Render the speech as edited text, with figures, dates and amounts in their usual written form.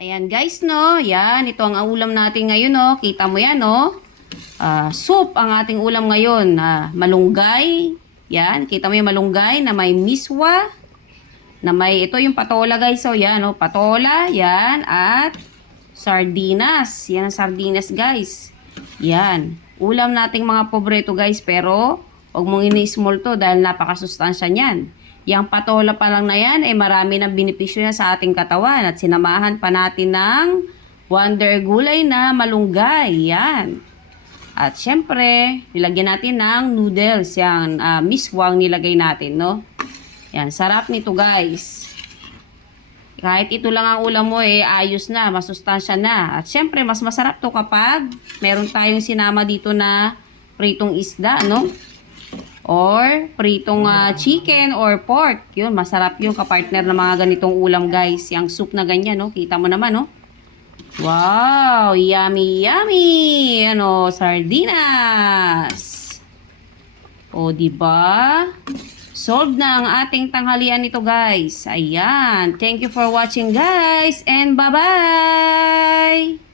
Ayan guys, no? Yan, ito ang ulam natin ngayon, no? Kita mo yan, no? Soup ang ating ulam ngayon. Malunggay. Yan, kita mo yung malunggay na may miswa. Na may, ito yung patola guys. So, yan, no? Patola, yan. At sardinas. Yan ang sardinas guys. Yan. Ulam nating mga pobreto guys. Pero, huwag mong ini-small to dahil napakasustansya niyan. Yang patola pa lang na yan, marami ng benepisyo na sa ating katawan. At sinamahan pa natin ng wonder gulay na malunggay. Yan. At syempre, nilagyan natin ng noodles. Yan, miswang nilagay natin, no? Yan, sarap nito guys. Kahit ito lang ang ulam mo, ayos na, masustansya na. At syempre, mas masarap to kapag meron tayong sinama dito na pritong isda, no? Or pritong chicken or pork. Yun, masarap yung kapartner ng mga ganitong ulam guys. Yung soup na ganyan, no? Kita mo naman, no? Wow! Yummy, yummy! Ano, sardinas! O, diba? Solved na ang ating tanghalian nito guys. Ayan. Thank you for watching guys. And bye-bye!